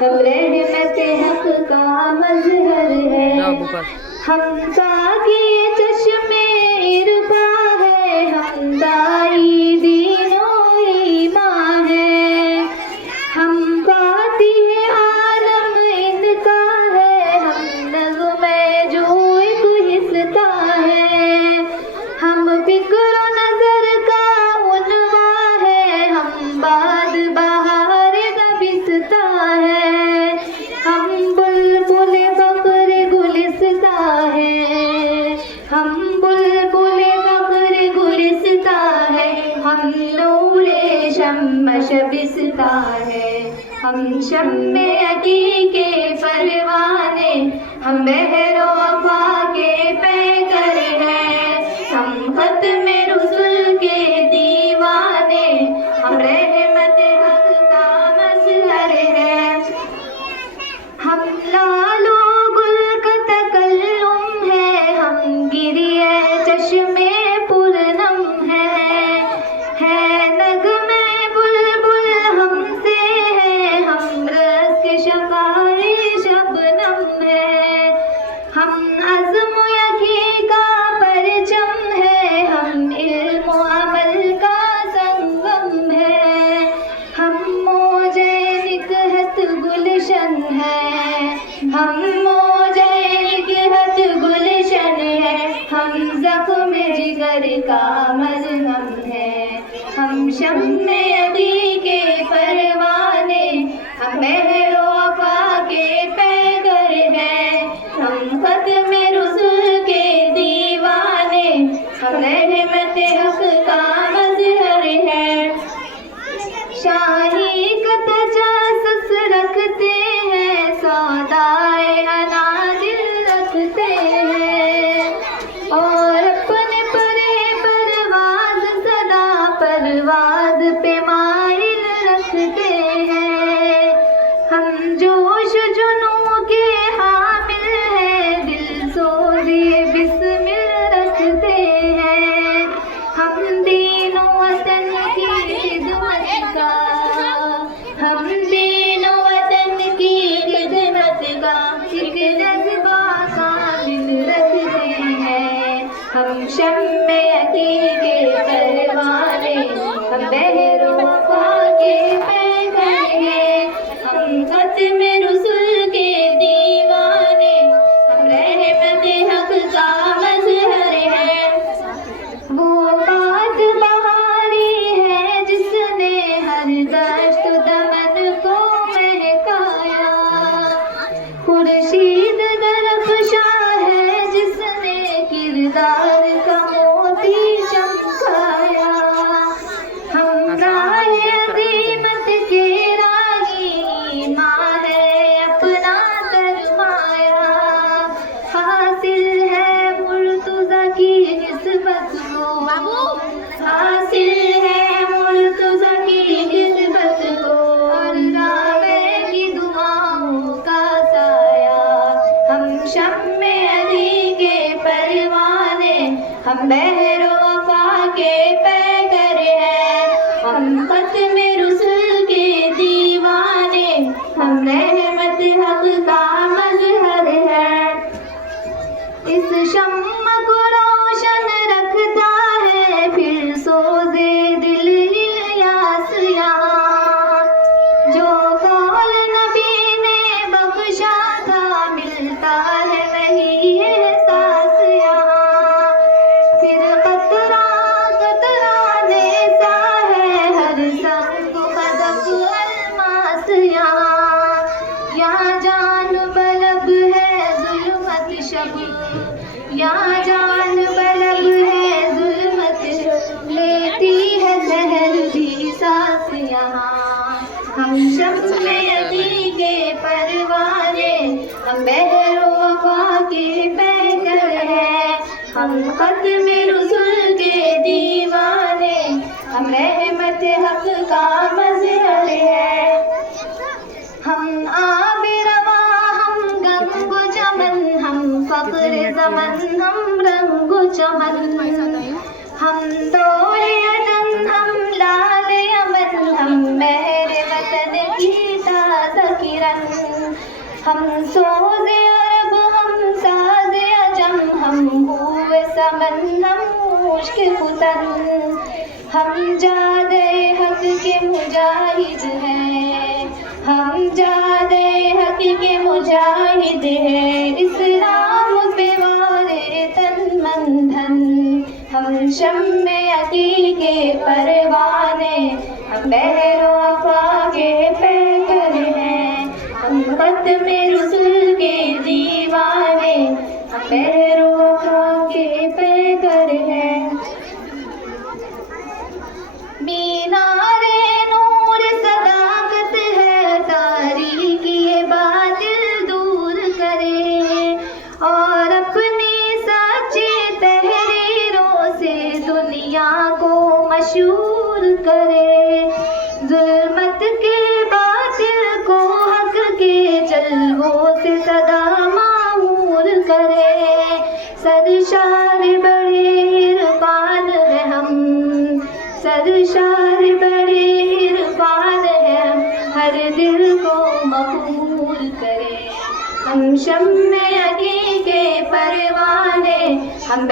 हम रहमत हक का मजहर है, हमदा के चश्मे इरफा है, हमदाई दीनो ईमां है, हम बाती आलम इनका है, हम नग़्मे जो एक हिस्सा है, हम फिक्र नजर का उनवा है, हम बाद बहार दबिस्ता है, हम बुलबुल बकर गुलिस्ता है, हम बुलबुल बकर गुलिस्ता है, हम नूरे शम्म शबिस्ता है, हम शम्मे अकीके परवाने, हम बहरो वफा के पैकर हैं, हम खत्मे रुसूल के दीवाने, हम रहमत हक का मज़हर है, हम लालो गुल का तकल्लुम है, हम गिरिए चश्मे पूरनम है नगमे बुलबुल हमसे है, हम रस के शफ़ाए शबनम है, हम अज़्म यक़ीन का परचम है, हम इल्म व अमल का संगम है, हम मौजे निकहत गुलशन है, हम मौजे निकहत गुलशन है, हम ज़ख्म जिगर का मरहम है, हम शम्मे अक़ीके परवाने, हम महरो वफ़ा के पैगर हैं, हम ख़त्मे रुसूल के दीवाने, हम रहमत हक का मज़हर है, शाही का तजास्सुस रखते हैं, सौदाए अनादिल रखते हैं, और अपने परे परवाज़ सदा परवाज़ पे माइल रखते हैं, हम जोश जुनू के हामिल हैं, दिल सोज़े बिस्मिल रखते हैं, हम दीनो वतन की खिदमत का, हम दीनो वतन की खिदमत का एक जज्बा कामिल रखते हैं, हम शम्मे अक़ीके परवाने, हम बहरो वफ़ा के पैगर हैं, हम ख़त्मे रुसूल के दीवाने, हम रहमत हक का मज़हर है, वो बात बहारी है जिसने हर दश्त दमन को महकाया, खुर्शीद दरख्शा है जिसने किरदार का मोती चमकाया, हम राहे अज़ीमत के राही, माँ है अपना सरमाया, हासिल है मुर्तज़ा की निस्बत को, हासिल है मुर्तज़ा की निस्बत को, और रावे की दुआओं का साया, हम शम्मे अली के परवाने, हम बहरो वफ़ा के पैगर हैं, हम ख़त्मे रुसूल के दीवाने, हम रहमत हक का मज़हर है, इस शम्म को रोशन रखता है, फिर सोज़े दिल इलियास यहाँ, जो कौल नबी ने बख्शा था, मिलता है वही एहसास यहाँ, फिर ख़त्म खत्म रुसूल के दीवाने, हम रहमत हक का मज़हर है। हम आब रवा, हम गंगो चमन, हम फख्र ज़मन, हम रंगो चमन, हम दौरे अदन, हम लाल यमन, हम महर वतन की ताज़ा किरण, हम सोज़े अरब, हम साज़े अजम, हम हुए समन, हम मुश्क फुतन, हम जादे हक के मुजाहिद हैं, हम जादे हक के मुजाहिद हैं, इस्लाम पे वारे तन मन धन, हम शम्मे अकी के परवाने, हम बहरो अफ़ा के पैकर हैं, हम खत्म रुसूल के दीवाने, हम बहरो अफ़ा के पैकर हैं। मीनारे नूर सदाकत है, तारीकी ये बातिल दूर करे, और अपनी सच्ची तहरीरों से दुनिया को मशहूर करे। जुल्मत के बातिल को हक के जलवों से सदा मामूर करे। सरशार बड़े इरफान है हम, सरशार बड़े इरफान है, हर दिल को मकबूल करे। हम शम्मे अकी के परवाने, हम